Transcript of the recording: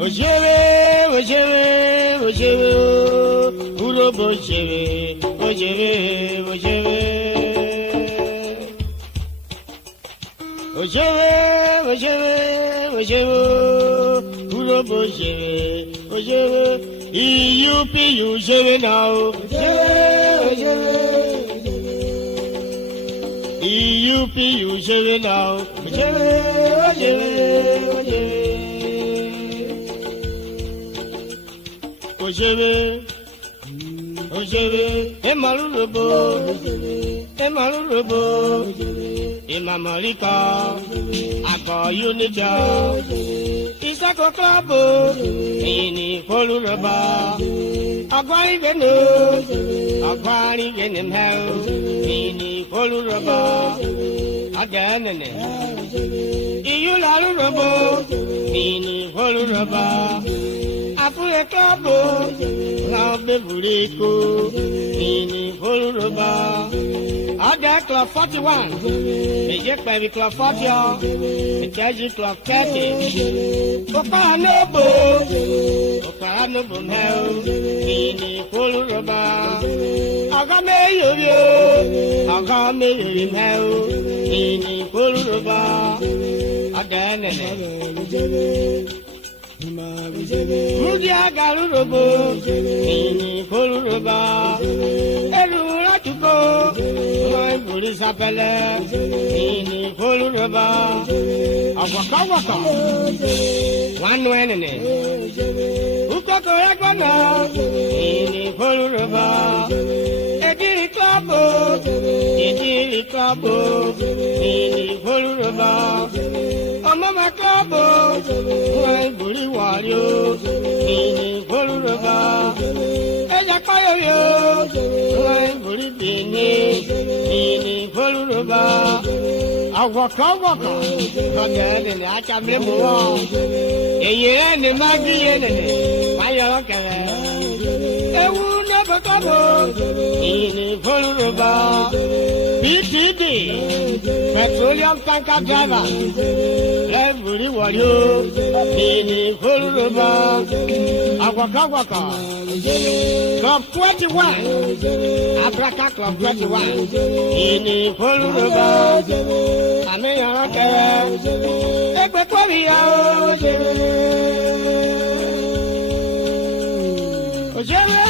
Ojere, ojere, ojere, Urhobo ojere, ojere, ojere. Ojere, ojere, ojere, Urhobo ojere, ojere. EUP ojere now, ojere, ojere. EUP ojere now, ojere, ojere, ojere. Ojere, ojere, Urhobo, Urhobo, Imamalika, Ako Unita, Isako Klabo, Ini Urhobo, Akwari Genu, Akwari Genim Hell, Ini Urhobo, Adanane, Iyula Urhobo, Ini Urhobo. Apule Klabo, Labe Buriko, Ini Urhobo. Other Club 41, Ejek Baby Club 40, Ejaji Club 30, Okaranobo, Okaranobo Mel, Ini Urhobo. Agame Yoyo, Agame Mel, Ini Urhobo. Adanene. Mudia Urhobo, Ini Urhobo. Eruratuko, my police appelle, Ini Urhobo. Awaka, one enemy. Ukoko Egona, Ini Urhobo. Ediri Klabo, Ediri Klabo, Ini Urhobo. Mama Klabo, my bully warrior, Ini Urhobo. Eja Koyo, my bully bini, Ini Urhobo. Awaka, Kagel and Achamemo, and Maggie, my uncle. Ewu never come, Ini Urhobo. BTD, Petroleum Tanker Driver, every warrior, Ini Urhobo. Awaka, Club 21, Abraka Club 21, Ini Urhobo. America, Equatoria, Ojere.